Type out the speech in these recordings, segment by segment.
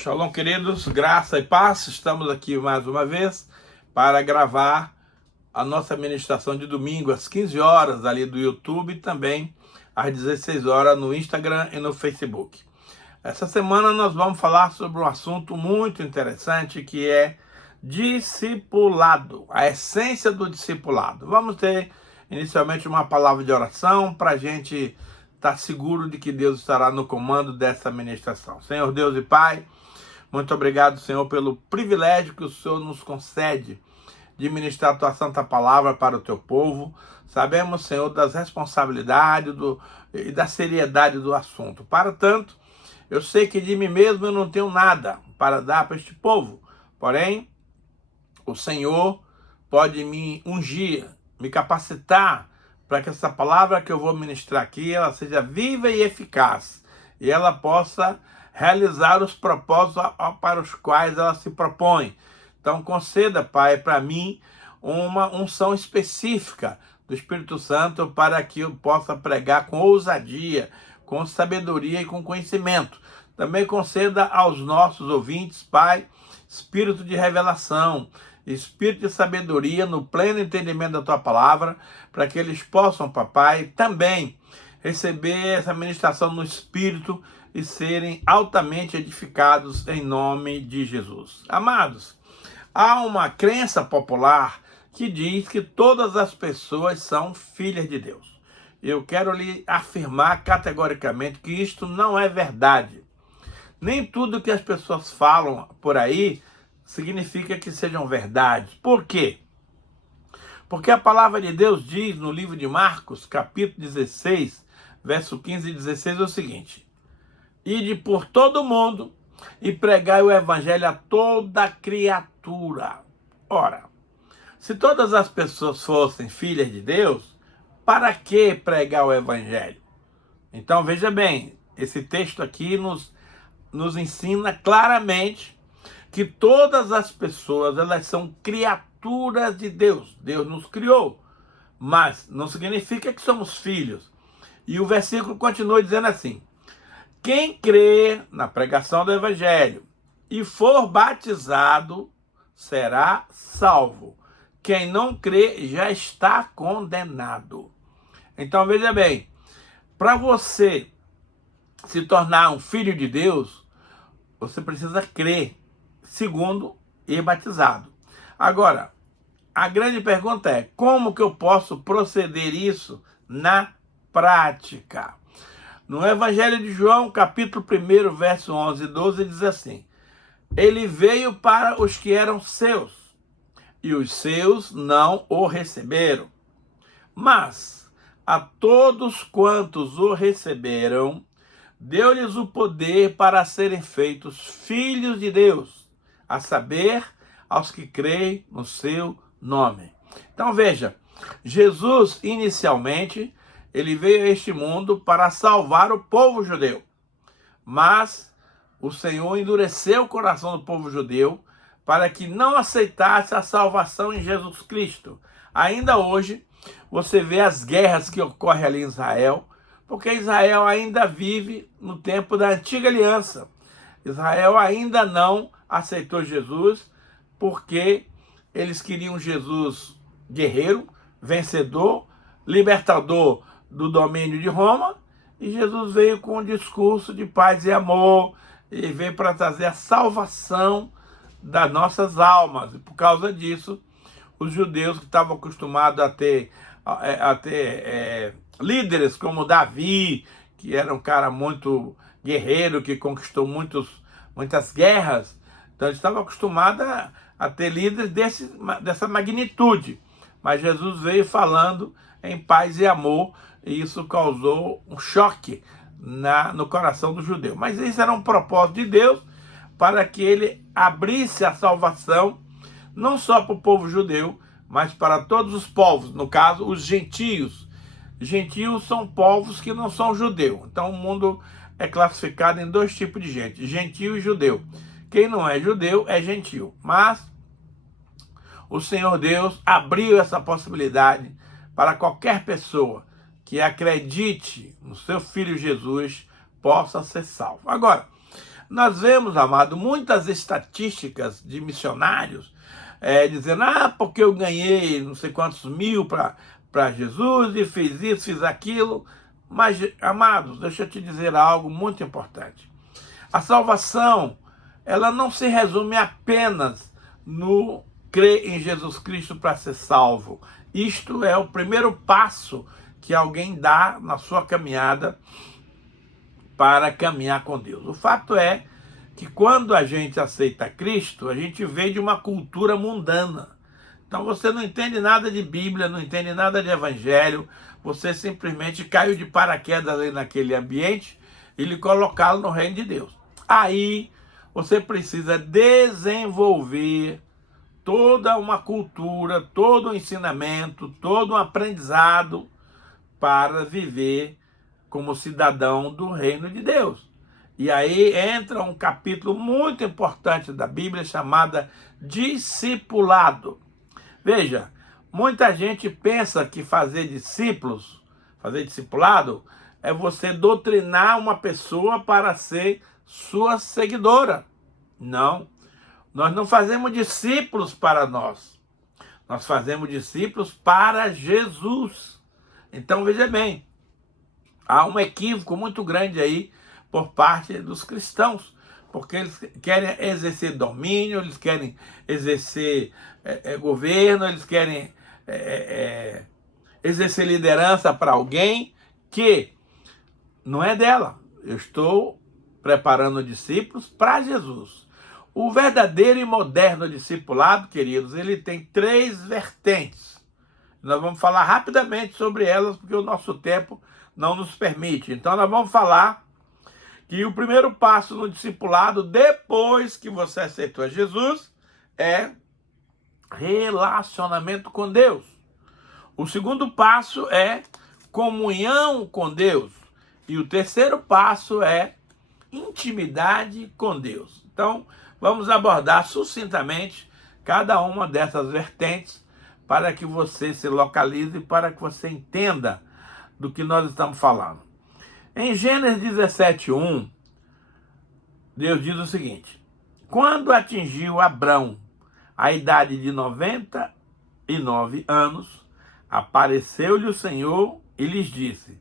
Shalom, queridos, graça e paz. Estamos aqui mais uma vez para gravar a nossa ministração de domingo às 15 horas ali do YouTube e também às 16 horas no Instagram e no Facebook. Essa semana nós vamos falar sobre um assunto muito interessante que é discipulado, a essência do discipulado. Vamos ter inicialmente uma palavra de oração para a gente estar seguro de que Deus estará no comando dessa ministração. Senhor Deus e Pai, muito obrigado, Senhor, pelo privilégio que o Senhor nos concede de ministrar a Tua Santa Palavra para o Teu povo. Sabemos, Senhor, das responsabilidades e da seriedade do assunto. Para tanto, eu sei que de mim mesmo eu não tenho nada para dar para este povo. Porém, o Senhor pode me ungir, me capacitar para que essa palavra que eu vou ministrar aqui, ela seja viva e eficaz. E ela possa realizar os propósitos para os quais ela se propõe. Então conceda, Pai, para mim uma unção específica do Espírito Santo para que eu possa pregar com ousadia, com sabedoria e com conhecimento. Também conceda aos nossos ouvintes, Pai, espírito de revelação, espírito de sabedoria no pleno entendimento da Tua palavra, para que eles possam, Papai, também receber essa ministração no Espírito e serem altamente edificados em nome de Jesus. Amados, há uma crença popular que diz que todas as pessoas são filhas de Deus. Eu quero lhe afirmar categoricamente que isto não é verdade. Nem tudo que as pessoas falam por aí significa que sejam verdades. Por quê? Porque a palavra de Deus diz no livro de Marcos, capítulo 16, verso 15 e 16, o seguinte: ide por todo mundo e pregai o evangelho a toda criatura. Ora, se todas as pessoas fossem filhas de Deus, para que pregar o evangelho? Então veja bem, esse texto aqui nos ensina claramente que todas as pessoas, elas são criaturas de Deus. Deus nos criou, mas não significa que somos filhos. E o versículo continua dizendo assim: quem crê na pregação do evangelho e for batizado será salvo. Quem não crê já está condenado. Então veja bem, para você se tornar um filho de Deus, você precisa crer, segundo, e batizado. Agora, a grande pergunta é: como que eu posso proceder isso na prática? No Evangelho de João, capítulo 1, verso 11 e 12, diz assim: ele veio para os que eram seus, e os seus não o receberam. Mas a todos quantos o receberam, deu-lhes o poder para serem feitos filhos de Deus, a saber, aos que creem no seu nome. Então veja, Jesus inicialmente, ele veio a este mundo para salvar o povo judeu. Mas o Senhor endureceu o coração do povo judeu para que não aceitasse a salvação em Jesus Cristo. Ainda hoje, você vê as guerras que ocorrem ali em Israel, porque Israel ainda vive no tempo da antiga aliança. Israel ainda não aceitou Jesus, porque eles queriam Jesus guerreiro, vencedor, libertador do domínio de Roma, e Jesus veio com um discurso de paz e amor, e veio para trazer a salvação das nossas almas. E por causa disso, os judeus que estavam acostumados a ter líderes como Davi, que era um cara muito guerreiro, que conquistou muitas guerras, então eles estavam acostumados a ter líderes dessa magnitude. Mas Jesus veio falando em paz e amor, e isso causou um choque no coração do judeu. Mas isso era um propósito de Deus, para que ele abrisse a salvação, não só para o povo judeu, mas para todos os povos, no caso, os gentios. Gentios são povos que não são judeus. Então o mundo é classificado em dois tipos de gente: gentio e judeu. Quem não é judeu é gentio. Mas o Senhor Deus abriu essa possibilidade para qualquer pessoa que acredite no seu Filho Jesus possa ser salvo. Agora, Nós vemos, amado, muitas estatísticas de missionários dizendo, porque eu ganhei não sei quantos mil para Jesus e fiz isso, fiz aquilo. Mas, amados, deixa eu te dizer algo muito importante. A salvação, ela não se resume apenas no crer em Jesus Cristo para ser salvo. Isto é o primeiro passo que alguém dá na sua caminhada para caminhar com Deus. O fato é que quando a gente aceita Cristo, a gente vem de uma cultura mundana. Então você não entende nada de Bíblia, não entende nada de Evangelho, você simplesmente caiu de paraquedas ali naquele ambiente e lhe colocá-lo no reino de Deus. Aí você precisa desenvolver toda uma cultura, todo um ensinamento, todo um aprendizado para viver como cidadão do reino de Deus. E aí entra um capítulo muito importante da Bíblia chamada discipulado. Veja, muita gente pensa que fazer discipulado, é você doutrinar uma pessoa para ser sua seguidora. Não, nós não fazemos discípulos para nós. Nós fazemos discípulos para Jesus. Então, veja bem, há um equívoco muito grande aí por parte dos cristãos, porque eles querem exercer domínio, eles querem exercer governo, eles querem exercer liderança para alguém que não é dela. Eu estou preparando discípulos para Jesus. O verdadeiro e moderno discipulado, queridos, ele tem 3 vertentes. Nós vamos falar rapidamente sobre elas, porque o nosso tempo não nos permite. Então nós vamos falar que o primeiro passo no discipulado, depois que você aceitou a Jesus, é relacionamento com Deus. O segundo passo é comunhão com Deus. E o terceiro passo é intimidade com Deus. Então, vamos abordar sucintamente cada uma dessas vertentes para que você se localize, para que você entenda do que nós estamos falando. Em Gênesis 17:1, Deus diz o seguinte: quando atingiu Abrão a idade de 99 anos, apareceu-lhe o Senhor e lhes disse: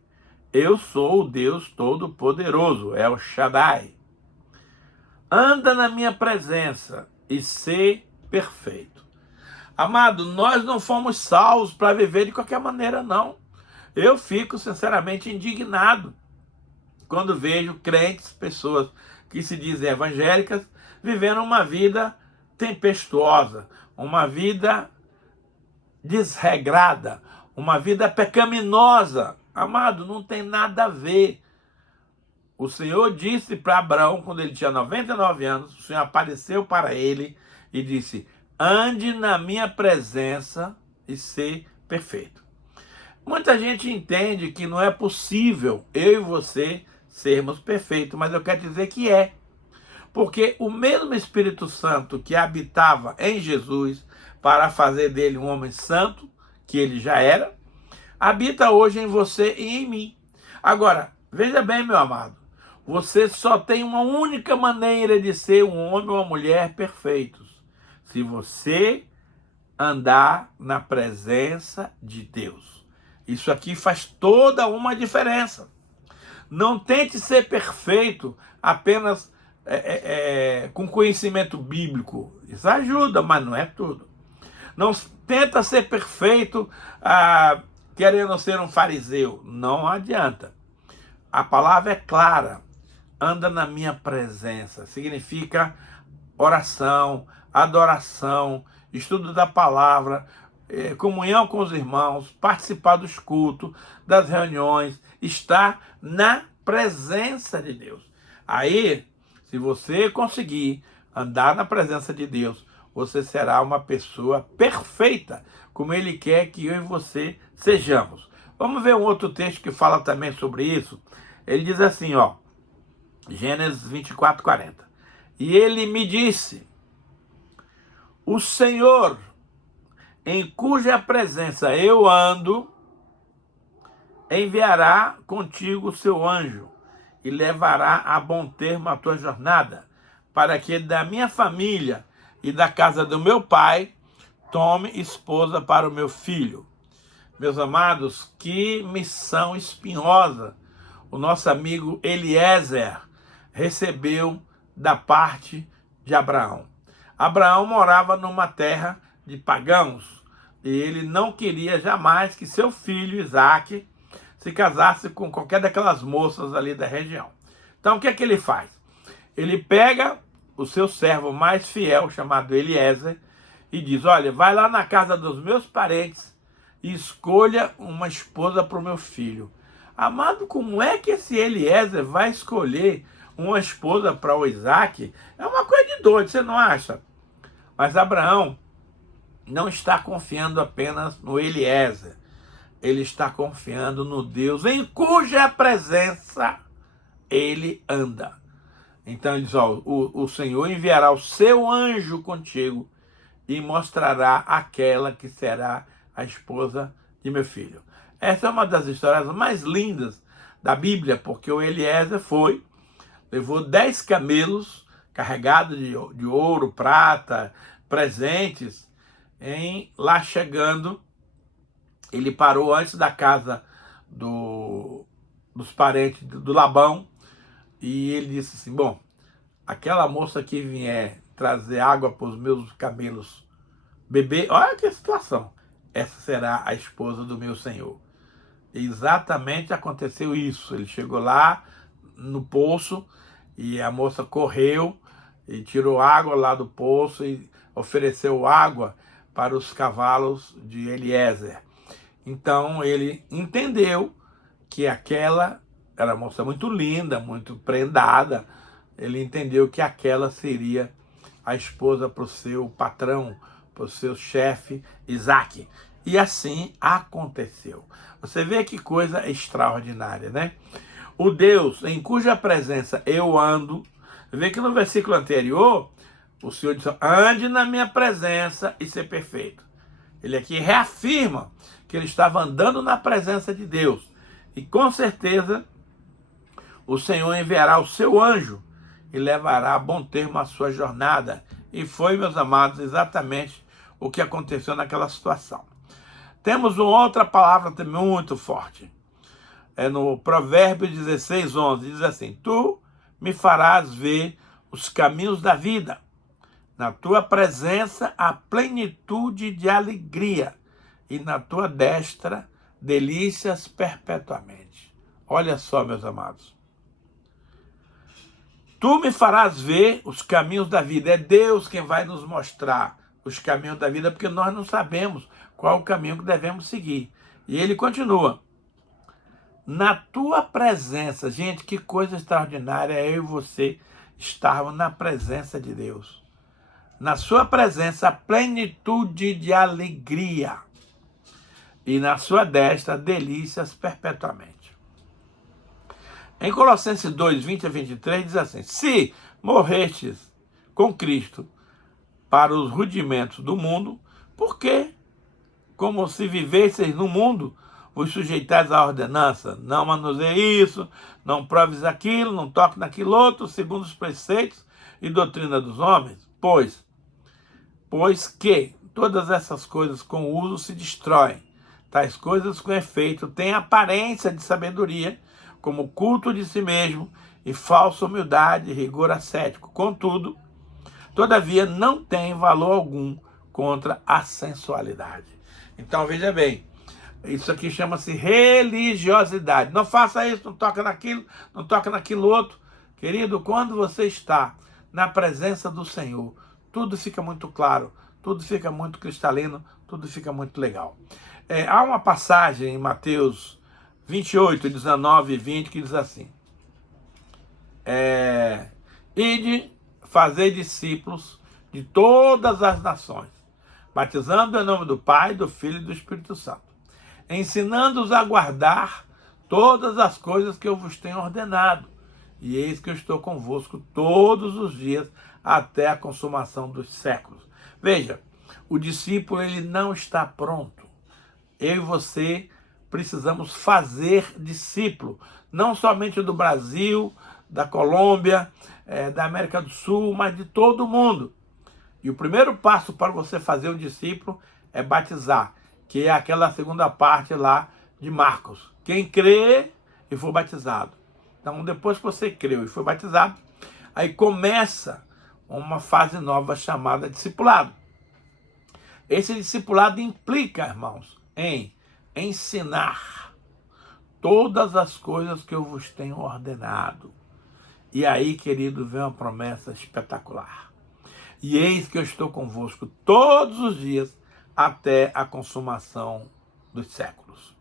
eu sou o Deus Todo-Poderoso, El Shaddai. Anda na minha presença e sê perfeito. Amado, nós não fomos salvos para viver de qualquer maneira, não. Eu fico sinceramente indignado quando vejo crentes, pessoas que se dizem evangélicas, vivendo uma vida tempestuosa, uma vida desregrada, uma vida pecaminosa. Amado, não tem nada a ver. O Senhor disse para Abraão, quando ele tinha 99 anos, o Senhor apareceu para ele e disse: ande na minha presença e ser perfeito. Muita gente entende que não é possível eu e você sermos perfeitos, mas eu quero dizer que é. Porque o mesmo Espírito Santo que habitava em Jesus para fazer dele um homem santo, que ele já era, habita hoje em você e em mim. Agora, veja bem, meu amado, você só tem uma única maneira de ser um homem ou uma mulher perfeitos: se você andar na presença de Deus. Isso aqui faz toda uma diferença. Não tente ser perfeito apenas com conhecimento bíblico. Isso ajuda, mas não é tudo. Não tenta ser perfeito querendo ser um fariseu. Não adianta. A palavra é clara. Anda na minha presença. Significa oração, adoração, estudo da palavra, comunhão com os irmãos, participar dos cultos, das reuniões, estar na presença de Deus. Aí, se você conseguir andar na presença de Deus, você será uma pessoa perfeita, como Ele quer que eu e você sejamos. Vamos ver um outro texto que fala também sobre isso. Ele diz assim, Gênesis 24:40. E ele me disse: o Senhor, em cuja presença eu ando, enviará contigo o seu anjo, e levará a bom termo a tua jornada, para que da minha família e da casa do meu pai tome esposa para o meu filho. Meus amados, que missão espinhosa o nosso amigo Eliezer recebeu da parte de Abraão. Abraão morava numa terra de pagãos e ele não queria jamais que seu filho Isaque se casasse com qualquer daquelas moças ali da região. Então o que é que ele faz? Ele pega o seu servo mais fiel, chamado Eliezer, e diz: olha, vai lá na casa dos meus parentes e escolha uma esposa para o meu filho. Amado, como é que esse Eliezer vai escolher uma esposa para o Isaque? É uma coisa de doido, você não acha? Mas Abraão não está confiando apenas no Eliezer. Ele está confiando no Deus em cuja presença ele anda. Então ele diz: ó, o Senhor enviará o seu anjo contigo e mostrará aquela que será a esposa de meu filho. Essa é uma das histórias mais lindas da Bíblia, porque o Eliezer levou 10 camelos carregados de ouro, prata, presentes. Lá chegando, ele parou antes da casa dos parentes do Labão e ele disse assim: bom, aquela moça que vier trazer água para os meus camelos beber, olha que situação, essa será a esposa do meu senhor. E exatamente aconteceu isso. Ele chegou lá no poço e a moça correu e tirou água lá do poço e ofereceu água para os cavalos de Eliezer. Então ele entendeu que aquela era uma moça muito linda, muito prendada. Ele entendeu que aquela seria a esposa para o seu patrão, para o seu chefe Isaque. E assim aconteceu. Você vê que coisa extraordinária, né? O Deus em cuja presença eu ando. Vê que no versículo anterior, o Senhor disse: ande na minha presença e ser perfeito. Ele aqui reafirma que ele estava andando na presença de Deus. E com certeza o Senhor enviará o seu anjo e levará a bom termo a sua jornada. E foi, meus amados, exatamente o que aconteceu naquela situação. Temos uma outra palavra também muito forte. É no Provérbios 16:11, diz assim: tu me farás ver os caminhos da vida. Na tua presença há plenitude de alegria, e na tua destra delícias perpetuamente. Olha só, meus amados. Tu me farás ver os caminhos da vida. É Deus quem vai nos mostrar os caminhos da vida, porque nós não sabemos qual o caminho que devemos seguir. E ele continua: na tua presença. Gente, que coisa extraordinária é eu e você estarmos na presença de Deus. Na sua presença, a plenitude de alegria, e na sua destra, delícias perpetuamente. Em Colossenses 2, 20 a 23, diz assim: se morrestes com Cristo para os rudimentos do mundo, por que, como se vivesseis no mundo, vos sujeitais à ordenança? Não manuseie isso, não proves aquilo, não toque naquilo outro, segundo os preceitos e doutrina dos homens. Pois que todas essas coisas com uso se destroem. Tais coisas com efeito têm aparência de sabedoria, como culto de si mesmo e falsa humildade e rigor ascético. Contudo, todavia não tem valor algum contra a sensualidade. Então veja bem, isso aqui chama-se religiosidade. Não faça isso, não toca naquilo, não toca naquilo outro. Querido, quando você está na presença do Senhor, tudo fica muito claro, tudo fica muito cristalino, tudo fica muito legal. Há uma passagem em Mateus 28, 19 e 20 que diz assim: ide, fazei discípulos de todas as nações, batizando em nome do Pai, do Filho e do Espírito Santo, ensinando-os a guardar todas as coisas que eu vos tenho ordenado. E eis que eu estou convosco todos os dias até a consumação dos séculos. Veja, o discípulo ele não está pronto. Eu e você precisamos fazer discípulo, não somente do Brasil, da Colômbia, da América do Sul, mas de todo o mundo. E o primeiro passo para você fazer um discípulo é batizar, que é aquela segunda parte lá de Marcos. Quem crê e for batizado. Então, depois que você creu e foi batizado, aí começa uma fase nova chamada discipulado. Esse discipulado implica, irmãos, em ensinar todas as coisas que eu vos tenho ordenado. E aí, querido, vem uma promessa espetacular. E eis que eu estou convosco todos os dias até a consumação dos séculos.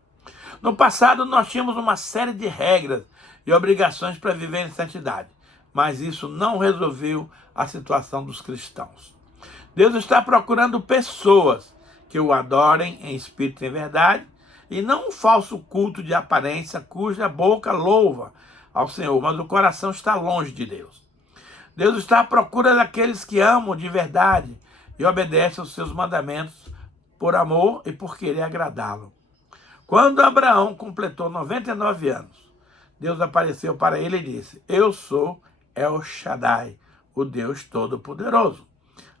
No passado, nós tínhamos uma série de regras e obrigações para viver em santidade, mas isso não resolveu a situação dos cristãos. Deus está procurando pessoas que o adorem em espírito e em verdade, e não um falso culto de aparência cuja boca louva ao Senhor, mas o coração está longe de Deus. Deus está à procura daqueles que amam de verdade e obedecem aos seus mandamentos por amor e por querer agradá-lo. Quando Abraão completou 99 anos, Deus apareceu para ele e disse: Eu sou El Shaddai, o Deus Todo-Poderoso.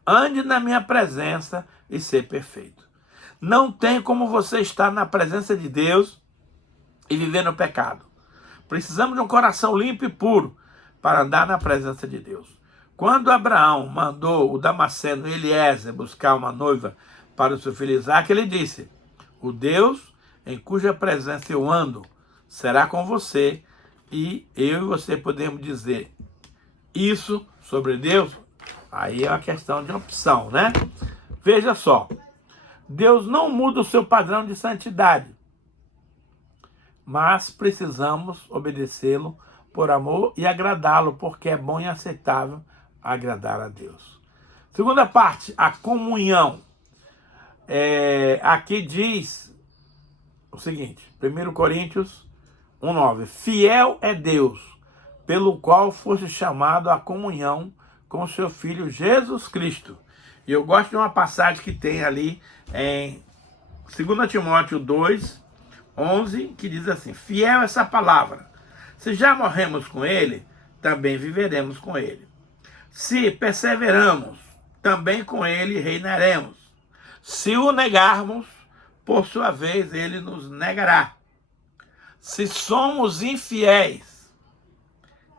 Ande na minha presença e ser perfeito. Não tem como você estar na presença de Deus e viver no pecado. Precisamos de um coração limpo e puro para andar na presença de Deus. Quando Abraão mandou o Damasceno Eliezer buscar uma noiva para o seu filho Isaque, ele disse: O Deus em cuja presença eu ando será com você, e eu e você podemos dizer isso sobre Deus. Aí é uma questão de opção, né? Veja só, Deus não muda o seu padrão de santidade, mas precisamos obedecê-lo por amor e agradá-lo, porque é bom e aceitável agradar a Deus. Segunda parte, a comunhão. Aqui diz o seguinte, 1 Coríntios 1,9: Fiel é Deus, pelo qual foste chamado à comunhão com seu Filho Jesus Cristo. E eu gosto de uma passagem que tem ali em 2 Timóteo 2:11, que diz assim: Fiel essa palavra, se já morremos com ele, também viveremos com ele. Se perseveramos, também com ele reinaremos. Se o negarmos, por sua vez, ele nos negará. Se somos infiéis,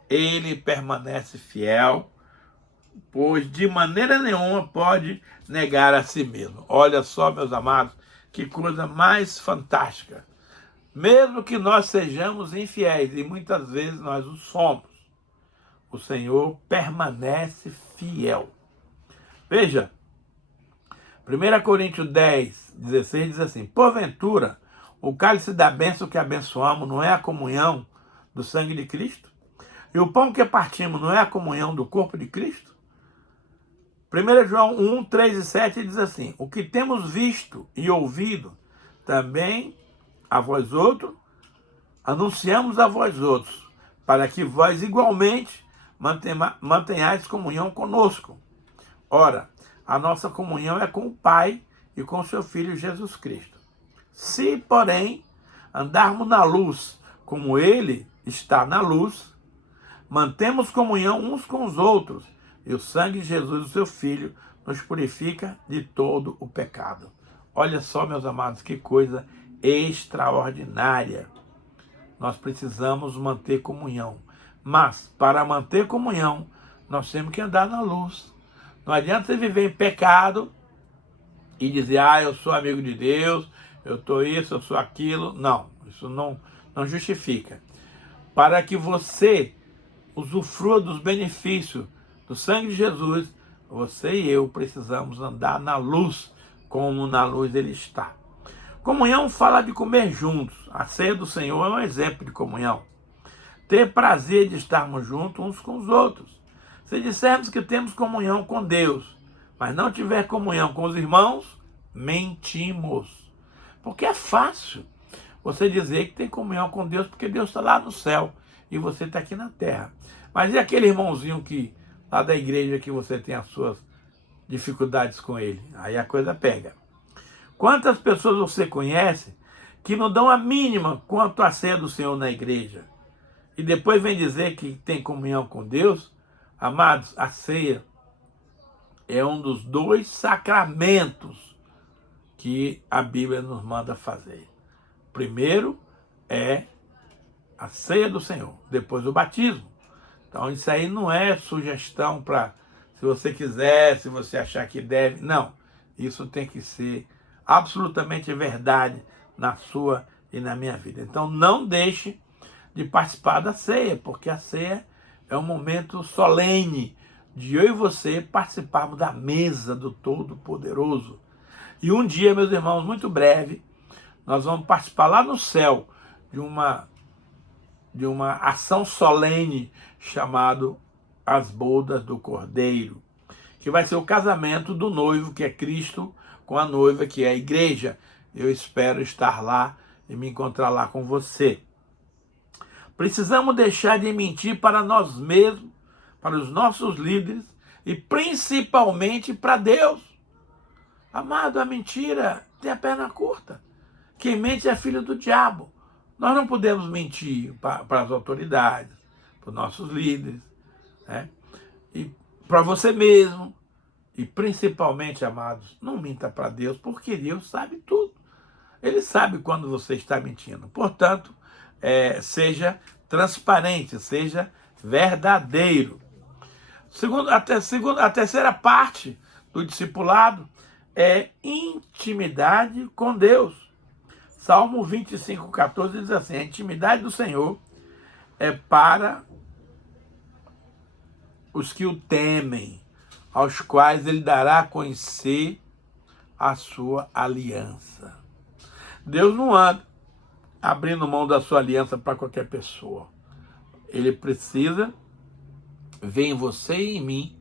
ele permanece fiel, pois de maneira nenhuma pode negar a si mesmo. Olha só, meus amados, que coisa mais fantástica. Mesmo que nós sejamos infiéis, e muitas vezes nós o somos, o Senhor permanece fiel. Veja, 1 Coríntios 10:16 diz assim: Porventura, o cálice da bênção que abençoamos não é a comunhão do sangue de Cristo? E o pão que partimos não é a comunhão do corpo de Cristo? 1 João 1:3-7 diz assim: O que temos visto e ouvido, também a vós outros, anunciamos a vós outros, para que vós igualmente mantenhais comunhão conosco. Ora, a nossa comunhão é com o Pai e com seu Filho Jesus Cristo. Se, porém, andarmos na luz, como ele está na luz, mantemos comunhão uns com os outros, e o sangue de Jesus, o seu Filho, nos purifica de todo o pecado. Olha só, meus amados, que coisa extraordinária. Nós precisamos manter comunhão. Mas, para manter comunhão, nós temos que andar na luz. Não adianta você viver em pecado e dizer: eu sou amigo de Deus, eu estou isso, eu sou aquilo. Não, isso não justifica. Para que você usufrua dos benefícios do sangue de Jesus, você e eu precisamos andar na luz, como na luz ele está. Comunhão fala de comer juntos. A ceia do Senhor é um exemplo de comunhão. Ter prazer de estarmos juntos uns com os outros. Se dissermos que temos comunhão com Deus, mas não tiver comunhão com os irmãos, mentimos. Porque é fácil você dizer que tem comunhão com Deus, porque Deus está lá no céu e você está aqui na terra. Mas e aquele irmãozinho que lá da igreja que você tem as suas dificuldades com ele? Aí a coisa pega. Quantas pessoas você conhece que não dão a mínima quanto à ceia do Senhor na igreja, e depois vem dizer que tem comunhão com Deus. Amados, a ceia é um dos 2 sacramentos que a Bíblia nos manda fazer. Primeiro é a ceia do Senhor, depois o batismo. Então isso aí não é sugestão para, se você quiser, se você achar que deve, não. Isso tem que ser absolutamente verdade na sua e na minha vida. Então não deixe de participar da ceia, porque a ceia é um momento solene de eu e você participarmos da mesa do Todo-Poderoso. E um dia, meus irmãos, muito breve, nós vamos participar lá no céu de uma ação solene chamado as bodas do Cordeiro, que vai ser o casamento do noivo, que é Cristo, com a noiva, que é a igreja. Eu espero estar lá e me encontrar lá com você. Precisamos deixar de mentir para nós mesmos, para os nossos líderes e principalmente para Deus. Amado, a mentira tem a perna curta. Quem mente é filho do diabo. Nós não podemos mentir para as autoridades, para os nossos líderes, né? E para você mesmo. E principalmente, amados, não minta para Deus, porque Deus sabe tudo. Ele sabe quando você está mentindo. Portanto, seja transparente, seja verdadeiro. A terceira parte do discipulado é intimidade com Deus. Salmo 25:14 diz assim: a intimidade do Senhor é para os que o temem, aos quais ele dará a conhecer a sua aliança. Deus não anda abrindo mão da sua aliança para qualquer pessoa. Ele precisa ver em você e em mim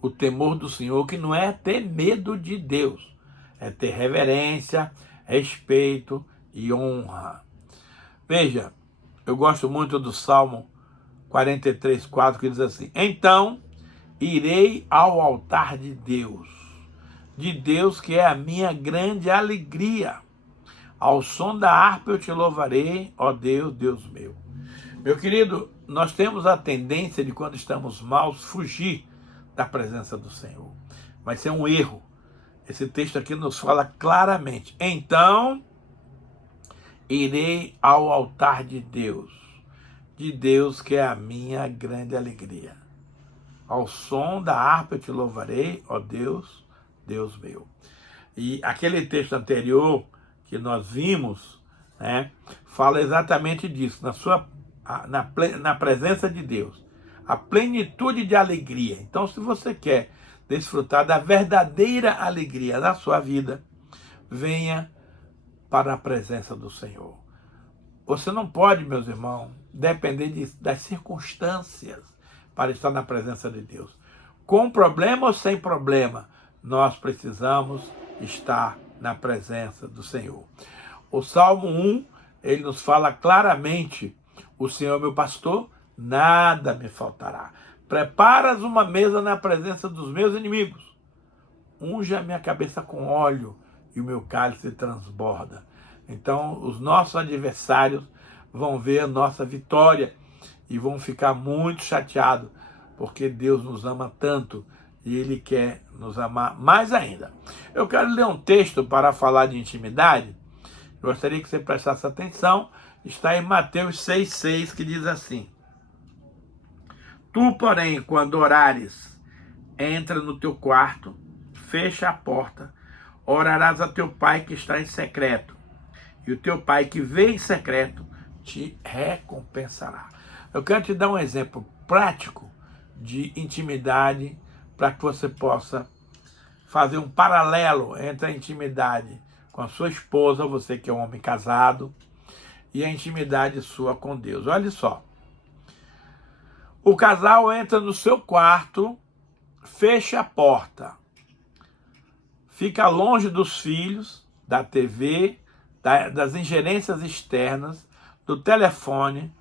o temor do Senhor, que não é ter medo de Deus, é ter reverência, respeito e honra. Veja, eu gosto muito do Salmo 43:4, que diz assim: então irei ao altar de Deus que é a minha grande alegria. Ao som da harpa eu te louvarei, ó Deus, Deus meu. Meu querido, nós temos a tendência de, quando estamos maus, fugir da presença do Senhor. Vai ser um erro. Esse texto aqui nos fala claramente: então irei ao altar de Deus que é a minha grande alegria. Ao som da harpa eu te louvarei, ó Deus, Deus meu. E aquele texto anterior que nós vimos, né, fala exatamente disso, na presença de Deus, a plenitude de alegria. Então, se você quer desfrutar da verdadeira alegria na sua vida, venha para a presença do Senhor. Você não pode, meus irmãos, depender das circunstâncias para estar na presença de Deus. Com problema ou sem problema, nós precisamos estar na presença do Senhor. O Salmo 1, ele nos fala claramente: o Senhor é meu pastor, nada me faltará. Preparas uma mesa na presença dos meus inimigos. Unge a minha cabeça com óleo e o meu cálice transborda. Então, os nossos adversários vão ver a nossa vitória e vão ficar muito chateados, porque Deus nos ama tanto e Ele quer nos amar mais ainda. Eu quero ler um texto para falar de intimidade. Eu gostaria que você prestasse atenção. Está em Mateus 6,6, que diz assim: tu, porém, quando orares, entra no teu quarto, fecha a porta, orarás a teu pai que está em secreto, e o teu pai que vê em secreto te recompensará. Eu quero te dar um exemplo prático de intimidade, para que você possa fazer um paralelo entre a intimidade com a sua esposa, você que é um homem casado, e a intimidade sua com Deus. Olha só. O casal entra no seu quarto, fecha a porta, fica longe dos filhos, da TV, das ingerências externas, do telefone,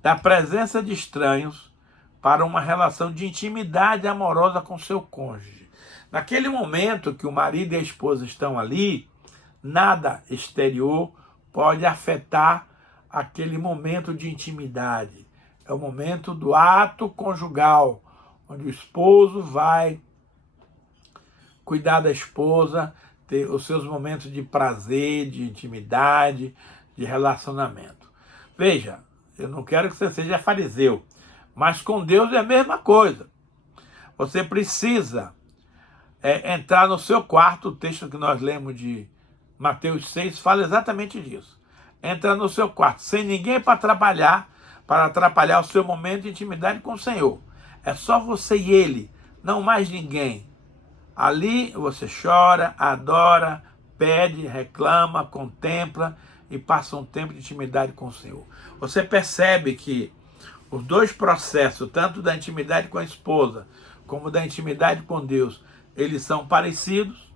da presença de estranhos, para uma relação de intimidade amorosa com seu cônjuge. Naquele momento que o marido e a esposa estão ali, nada exterior pode afetar aquele momento de intimidade. É o momento do ato conjugal, onde o esposo vai cuidar da esposa, ter os seus momentos de prazer, de intimidade, de relacionamento. Veja, eu não quero que você seja fariseu, mas com Deus é a mesma coisa. Você precisa entrar no seu quarto. O texto que nós lemos de Mateus 6 fala exatamente disso. Entra no seu quarto, sem ninguém para atrapalhar o seu momento de intimidade com o Senhor. É só você e Ele, não mais ninguém. Ali você chora, adora, pede, reclama, contempla e passa um tempo de intimidade com o Senhor. Você percebe que os dois processos, tanto da intimidade com a esposa, como da intimidade com Deus, eles são parecidos.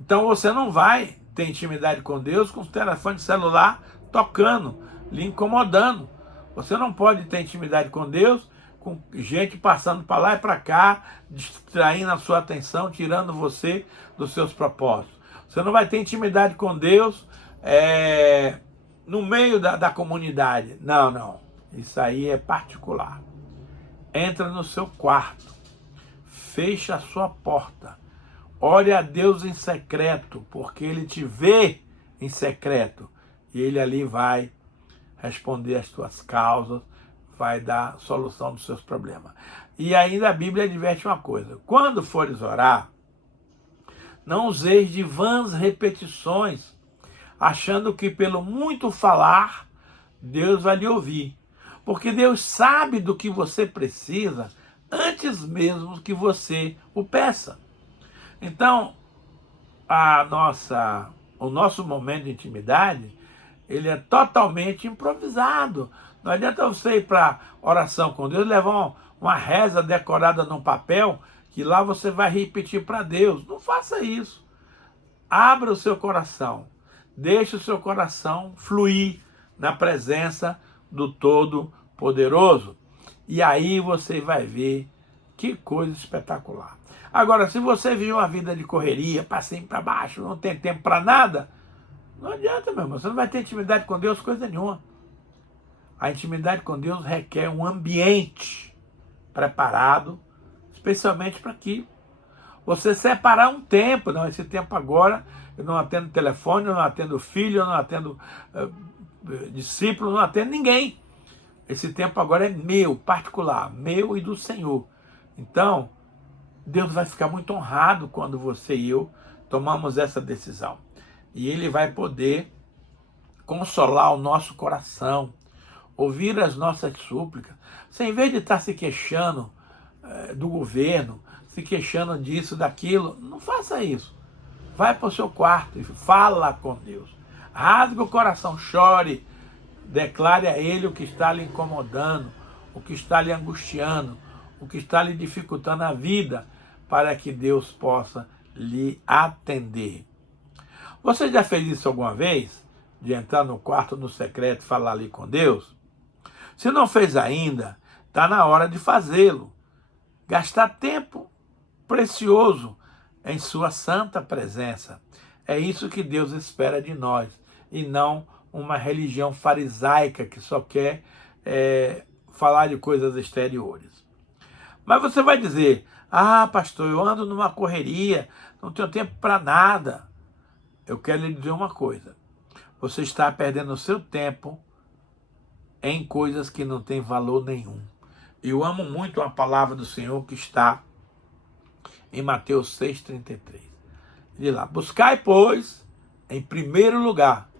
Então você não vai ter intimidade com Deus com o telefone celular tocando, lhe incomodando. Você não pode ter intimidade com Deus com gente passando para lá e para cá, distraindo a sua atenção, tirando você dos seus propósitos. Você não vai ter intimidade com Deus no meio da comunidade. Não. Isso aí é particular. Entra no seu quarto, fecha a sua porta, ore a Deus em secreto, porque Ele te vê em secreto e Ele ali vai responder as tuas causas, vai dar solução dos seus problemas. E ainda a Bíblia adverte uma coisa: quando fores orar, não useis de vãs repetições, achando que pelo muito falar, Deus vai lhe ouvir. Porque Deus sabe do que você precisa antes mesmo que você o peça. Então, o nosso momento de intimidade, ele é totalmente improvisado. Não adianta você ir para oração com Deus, levar uma reza decorada num papel, que lá você vai repetir para Deus. Não faça isso. Abra o seu coração. Deixe o seu coração fluir na presença do Todo-Poderoso. E aí você vai ver que coisa espetacular. Agora, se você vive uma vida de correria, para cima e para baixo, não tem tempo para nada, não adianta, meu irmão. Você não vai ter intimidade com Deus, coisa nenhuma. A intimidade com Deus requer um ambiente preparado, especialmente para aquilo. Você separar um tempo. Não, esse tempo agora eu não atendo telefone, eu não atendo filho, eu não atendo discípulo, eu não atendo ninguém. Esse tempo agora é meu, particular, meu e do Senhor. Então, Deus vai ficar muito honrado quando você e eu tomamos essa decisão. E Ele vai poder consolar o nosso coração, ouvir as nossas súplicas. Você, em vez de estar se queixando do governo, se queixando disso, daquilo, não faça isso. Vai para o seu quarto e fala com Deus. Rasgue o coração, chore, declare a Ele o que está lhe incomodando, o que está lhe angustiando, o que está lhe dificultando a vida, para que Deus possa lhe atender. Você já fez isso alguma vez? De entrar no quarto, no secreto, e falar ali com Deus? Se não fez ainda, está na hora de fazê-lo. Gastar tempo precioso em sua santa presença. É isso que Deus espera de nós, e não uma religião farisaica que só quer falar de coisas exteriores. Mas você vai dizer: pastor, eu ando numa correria, não tenho tempo para nada. Eu quero lhe dizer uma coisa: você está perdendo o seu tempo em coisas que não têm valor nenhum. Eu amo muito a palavra do Senhor que está em Mateus 6,33. Diz lá: buscai, pois, em primeiro lugar,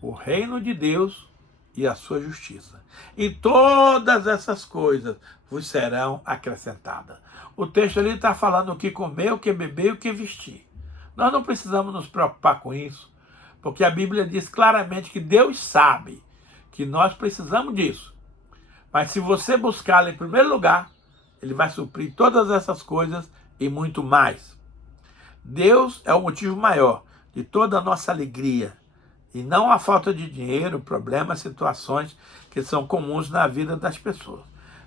o reino de Deus e a sua justiça, e todas essas coisas vos serão acrescentadas. O texto ali está falando o que comer, o que beber e o que vestir. Nós não precisamos nos preocupar com isso, porque a Bíblia diz claramente que Deus sabe que nós precisamos disso. Mas se você buscá-lo em primeiro lugar, Ele vai suprir todas essas coisas e muito mais. Deus é o motivo maior de toda a nossa alegria, e não a falta de dinheiro, problemas, situações que são comuns na vida das pessoas.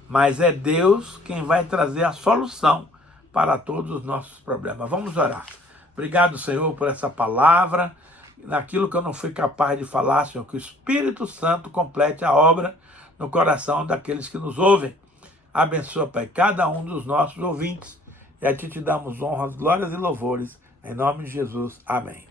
Mas é Deus quem vai trazer a solução para todos os nossos problemas. Vamos orar. Obrigado, Senhor, por essa palavra. naquilo que eu não fui capaz de falar, Senhor, que o Espírito Santo complete a obra no coração daqueles que nos ouvem. Abençoa, Pai, cada um dos nossos ouvintes. E a Ti te damos honras, glórias e louvores. Em nome de Jesus. Amém.